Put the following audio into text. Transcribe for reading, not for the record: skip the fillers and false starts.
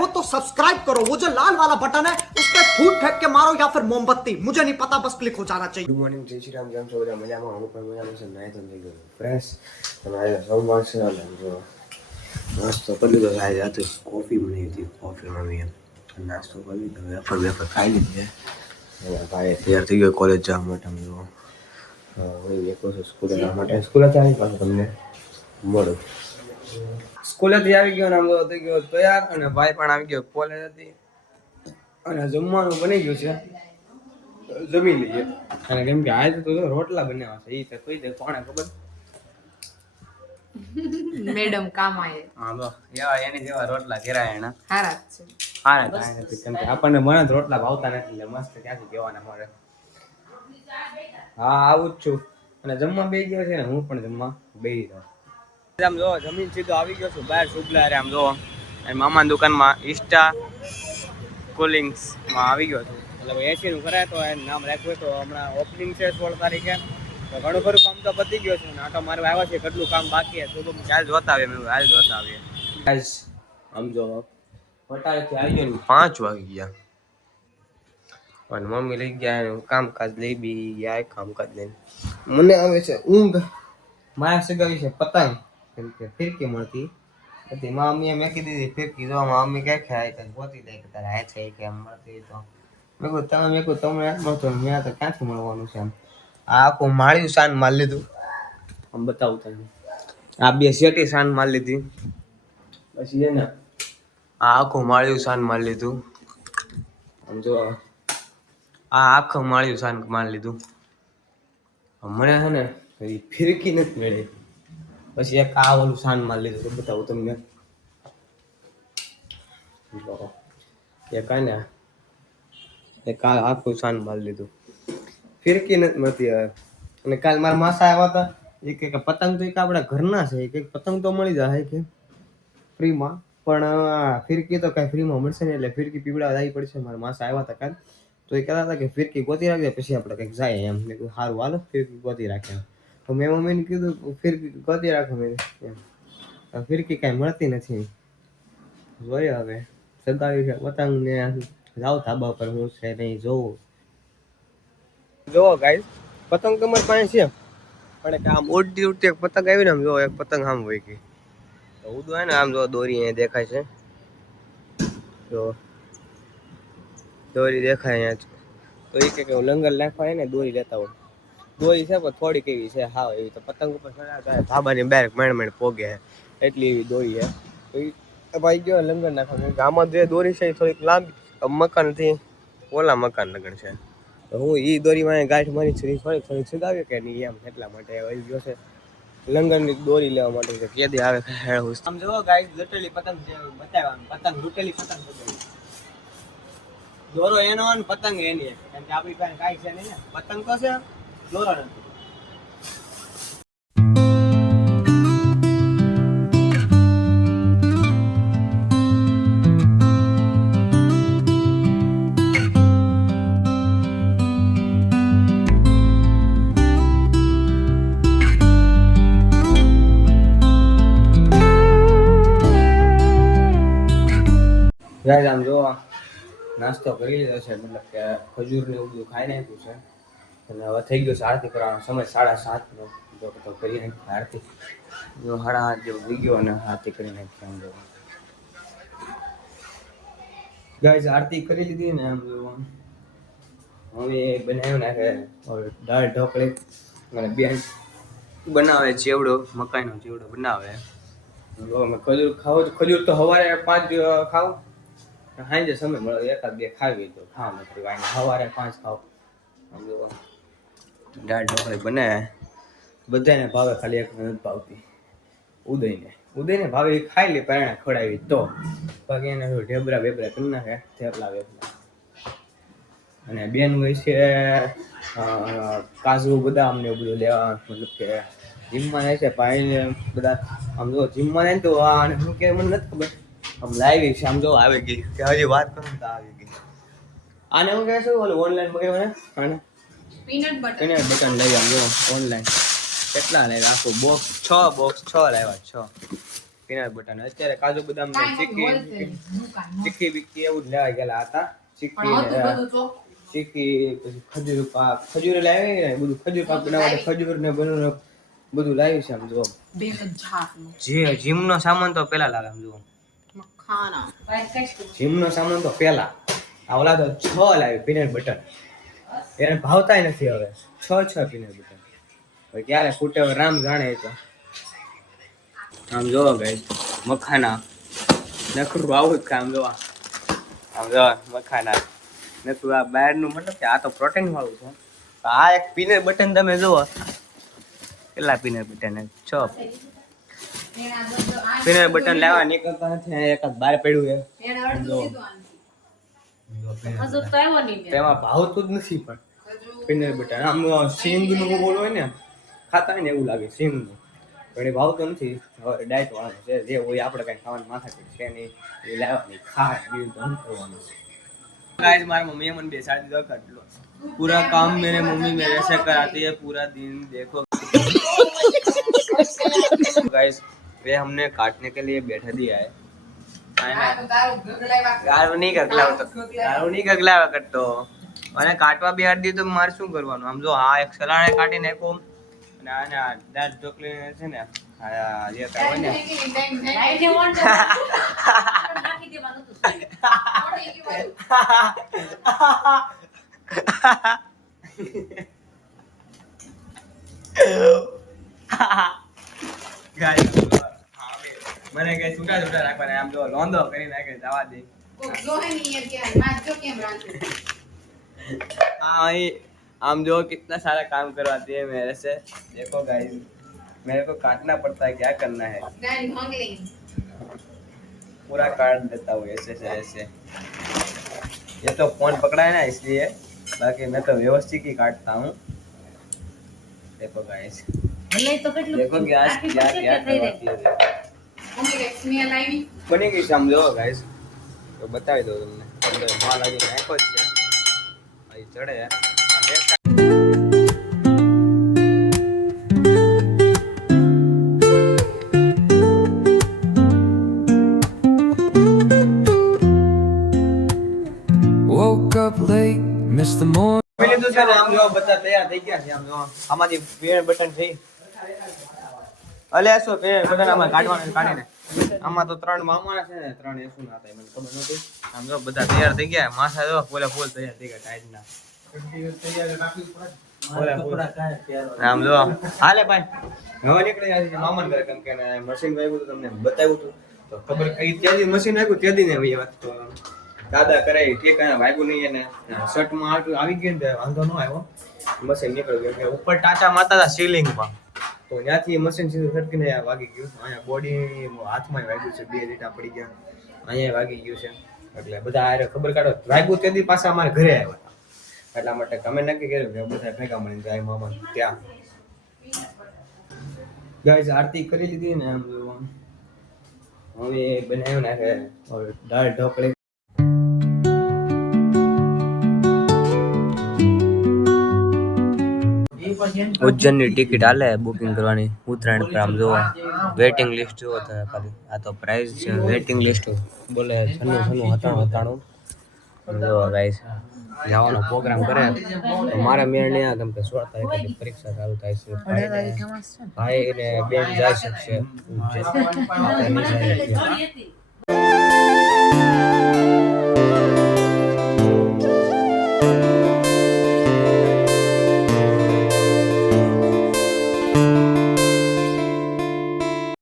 हो तो सब्सक्राइब करो, वो जो लाल वाला बटन है उस पर फूट फेंक के मारो या फिर मोमबत्ती, मुझे नहीं पता, बस क्लिक हो जाना चाहिए। गुड मॉर्निंग जय श्री राम, કેમ છો બધા મજામાં? હું પણ મજામાં છું. નાઈ તો થઈ ગયો ફ્રેશ અને આજે સોમવાર છે એટલે જો નાસ્તો કરી લીધો. આજે રાતે કોફી બનાવી હતી. કોફી મમ્મીએ નાસ્તો કરી લીધો. વેફર ખાઈ લીધી અને ભાઈ તૈયાર થઈ ગયો કોલેજ જવા માટે. જો હું નીકળું છું સ્કૂલે જવા માટે. સ્કૂલેથી આવી પાછું તમને મળું. સ્કૂલેથી આવી ગયો ને આમ તો થઈ ગયો તૈયાર અને ભાઈ પણ આવી ગયો કોલેજ હતી અને જમવાનું બની ગયું છે. જમી લઈએ અને કેમ કે આજે તો રોટલા બનાવ્યા છે. એ તો કોઈ દે કોણે ખબર. મેડમ કામ આયે. હા તો એવા એની જેવા રોટલા ઘેરાય એના હારા જ છે. હારા કાંઈ નથી. કેમ કે આપણને મને જ રોટલા ભાવતા નથી એટલે મસ્ત ક્યાંથી કહેવાના મળે. હા આવું જ છું અને જમવા બેસી ગયો છે ને હું પણ જમવા બેસી ગયો. આમ જો જમીન સીધો આવી ગયો છું બહાર શુભલા રે. આમ જો મામાની દુકાનમાં ઇન્સ્ટા કોલિંગ્સમાં આવી ગયો છું. એટલે એસી નું કરાય તો એનું નામ રાખ્યું તો હમણાં ઓપનિંગ છે 16 તારીખે. તો ઘણું ખરું કામ તો પતી ગયો છે ને આટો મારવા આવ્યા છે. કેટલું કામ બાકી છે તો ચાલ જોતા આવીએ. મેં હાલ જોતા આવીએ. ગાઈસ આમ જો પટાળેથી આવી ગયો ને 5 વાગી ગયા અને મમ્મી લઈ ગયા એનું કામકાજ લઈ બી ગયા. કામકાજ લઈને મને આવે છે ઊંઘ. માયા સગાવી છે પતંગ કેમ કે ફિરકી મળતી હતી. મમ્મીએ મેકી દીધી ફિરકી. જો મમ્મી ક્યાં ખાય તને ગોતી દે કે તારે હાય છે કે એમ મળતી. તો મેં કહું તમે મળતો મેં તો ક્યાંથી મળવાનું છે. આમ આ આખું માળ્યું શાન માર લીધું. આમ બતાવું તમને. આ બે શેટી શાન માર લીધી. પછી એને આ આખું માળ્યું શાન માર લીધું. આમ જો આ આખું માળ્યું શાન માર લીધું. મને છે ને એ ફિરકી નથી મળી. પછી એક આ ઓલું શાન માર લીધું. તો બતાવું તમને. એક આ ને એક આ આખું શાન માર લીધું. ફિરકી નથી મળતી હવે. અને કાલ મારા માસા આવ્યા હતા. એ કે પતંગ તો એક આપણા ઘરના છે. કે પતંગ તો મળી જાય કે ફ્રીમાં, પણ ફિરકી તો કાંઈ ફ્રીમાં મળશે ને એટલે ફિરકી પીવડાવવા આવી પડશે. મારા માસા આવ્યા હતા કાલ તો એ કહેતા હતા કે ફિરકી ગોતી રાખજે પછી આપણે કંઈક જાય એમ. મેં કીધું સારું હાલો ફિરકી ગોતી રાખ્યા. તો મેં મમ્મીને કીધું ફિરકી ગોતી રાખો. મેં એમ ફિરકી કાંઈ મળતી નથી. જોઈએ હવે સગાવી છે પતંગ ને જાઓ ધાબા પર હું છે નહીં જોવું. જો ગાઈસ પતંગ તમારી પાસે છે પણ આમ ઉડતી એક પતંગ આવી ને આમ જો એક પતંગ આમ વહી ગઈ. તો ઉડો હોય ને આમ જો દોરી અહીંયા દેખાય છે. જો દોરી દેખાય અહીંયા. તો એ કે હું લંગર નાખવા ને દોરી લેતા હોય. દોરી છે પણ થોડી કેવી છે હા એવી. તો પતંગ ઉપર ચડાવતા ધાબાની બહાર મેણ પોગે એટલી એવી દોરી છે. તો એ ભાઈ ગયો લંગર નાખવા. આમાં જે દોરી છે એ થોડીક લાંબી મકાનથી ઓલા મકાન લગન છે. તો હું એ દોરીમાં ગાંઠ મારી છું થોડીક સુગાવી કે નહીં એમ એટલા માટે આવી ગયો છે લંગરની દોરી લેવા માટે. કેદી આવે આમ જો ગાય લૂટેલી પતંગ છે બતાવવાનું. પતંગ લૂટેલી પતંગ દોરો એનો અને પતંગ એની. કેમ કે આપણી પાસે કાંઈ છે નહીં ને. પતંગ તો છે દોરો નથી. ગાઈસ આમ જો નાસ્તો કરી લીધો છે. મતલબ કે ખજૂર ને એવું બધું ખાઈ નાખ્યું છે અને હવે થઈ ગયો છે આરતી કરવાનો સમય 7:30 નો. જો તો કરી નાખી આરતી. જો 8:30 જેવું થઈ ગયો અને આરતી કરી નાખી. આમ જો ગાઈસ આરતી કરી લીધી ને આમ જો હવે બનાવ્યું નાખે દાળ ઢોકળી અને બેન બનાવે ચેવડો મકાઈનો ચેવડો બનાવે. જો મેં ખજૂર ખાવ ખજૂર તો સવારે 5 ખાવ સાંજે સમય મળે એકાદ બે ખાવી તો ખાવા નથી વાઈને. સવારે 5 ખાવ. આમ જો દાળ ઢોકળી બને બધાને ભાવે. ખાલી એક નથી ભાવતી ઉદયને ભાવે એ ખાઈ લે પહેણા ખવડાવી તો. બાકી એને ઢેબરા બેબરા કરી નાખે થેપલા બેપલા. અને બેન હોય છે કાજુ બદામ ને એવું બધું લેવા. મતલબ કે જીમમાં જાય છે ભાઈ બધા. આમ જો જીમમાં જાય ને તો અને શું કે મને નથી ખબર આમ લાવી છે. આમ જો આવી ગઈ કે હજી વાત કરું તો આવી ગઈ. આને હું કહે છે ઓલું ઓનલાઈન મગાવ્યું ને આને પીનટ બટર લઈ આમ જો ઓનલાઈન કેટલા લાવ્યા આખું બોક્સ 6 લાવ્યા 6. પીનટ બટર ને અત્યારે કાજુ બદામ ને ચીક્કી બીક્કી એવું જ લેવા ગયેલા હતા. ચીક્કી પછી ખજૂર પાક ખજૂર લાવી ને બધું ખજૂર પાક બનાવવા ખજૂર ને બધું લાવ્યું છે. આમ જો જીમ નો સામાન તો પેલા લાવે. આમ જો જીમ નો સામાન તો પેલા આ ઓલા તો 6 લાવી પીનટ બટર. એને ભાવતાય નથી હવે 6 પીનટ બટર. હવે ક્યારે ફૂટે હવે રામ જાણે. તો આમ જોવો ગાઈસ મખાના નખરું આવું જ કામ જોવા. આમ જો મખાના નખરું આ બહારનું મતલબ કે આ તો પ્રોટીન વાળું છે. તો આ એક પીનટ બટર તમે જુઓ કેટલા પીનટ બટર ને 6 પીનટ બટર લેવા નીકળતા નથી. એક જ બહાર પડ્યું છે. તેમાં ભાવતું જ નથી પણ પીનટ બટર આમ સિંગનું બોલ હોય ને ખાતા હોય ને એવું લાગે સિંગનું. પણ એ ભાવતો નથી. હવે ડાયટ વાળો છે જે હોય આપણે કઈ ખાવાની માથાકૂટ છે નહીં. એ લાવવાની ખાય બીજું તો કરવાનું. गाइस हमारी मम्मी मन बेसाड़ दिया कर लो. पूरा काम मेरे मम्मी मेरे से कराती है पूरा दिन. देखो गाइस वे हमने काटने के लिए बैठा दिया है. गारो नहीं गगलावा करतो અને કાટવા બી હાડી તો મારે શું કરવાનું. આમ જો આ એક સલાણે કાઢી નાખો અને આને દાળ ઢોકળી છે ને આ જે કાય ને મને કઈ છૂટા છૂટા રાખવાના. આમ જો લોંદો કરી નાખે જવા દે. आम जो कितना सारा काम करवाती है मेरे से. देखो गाइस मेरे को काटना पड़ता है. क्या करना है पूरा काट देता हूँ ऐसे से ऐसे. ये तो फोन पकड़ा है ना इसलिए. बाकी मैं तो व्यवस्थित ही काटता हूँ. देखो गाइस देखो गैस क्या क्या करवाती है. बनेगी समझो गाइस तो बता दो तुमने. माल आगे नाखो જ છે. અહીં ચડે Woke up late, missed the morning. લીધું છે ને. આમ જો બધા તૈયાર થઈ ગયા છે. આમ જો આમાંથી પેન બટન થઈ અલે શું પેન બટન આમાં કાઢવાનું કાઢીને. આમાં તો 3 મામાના છે ને 3 એસુ ના હતા મને ખબર નહોતી. આમ જો બધા તૈયાર થઈ ગયા. માથા જો ફૂલ તૈયાર થઈ ગયા ટાઈટ ના. આમ જો હાલે ભાઈ હવે નીકળી જાય છે મામા ઘરે. કેમ કે મશીન વાગ્યું હતું તમને બતાવ્યું હતું તો ખબર કઈ ત્યાંથી મશીન વાગ્યું ત્યાંથી ને એ વાત તો દાદા કરે ઠીક વાગ્યું નહીં. એને શર્ટમાં આવી ગયું ને વાંધો ન આવ્યો. મશીન નીકળી ગયું કે ઉપર ટાંચા મારતા હતા સીલિંગમાં તો ત્યાંથી મશીન સીધું સટકીને વાગી ગયું. અહીંયા બોડી હાથમાં વાગ્યું છે. 2 લીટા પડી ગયા. અહીંયા વાગી ગયું છે. એટલે બધા આ ખબર કાઢો વાગ્યું ત્યાંથી પાછા અમારે ઘરે આવ્યા હતા. એટલા માટે તમે નક્કી કર્યું કે બધા ભેગા મળીને જાય મામા ત્યાં. ગાઈસ આરતી કરી લીધી ને આમ જોવા હવે બનાવ્યું ને કે દાળ ઢોકળી. ઉજ્જૈનની ટિકિટ હાલે બુકિંગ કરવાની ઉત્તરાયણ પર. આમ જોવો વેઇટિંગ લિસ્ટ જોવો તો ખાલી આ તો પ્રાઇસ છે. વેઇટિંગ લિસ્ટ બોલે 97 જોવો ગાઈસ જવાનો પ્રોગ્રામ કરે તો મારા મેળ નહીં આવે. કેમ કે 16 તારીખે પરીક્ષા ચાલુ થાય છે. ભાઈ ને બેન જઈ શકશે ઉજ્જૈન.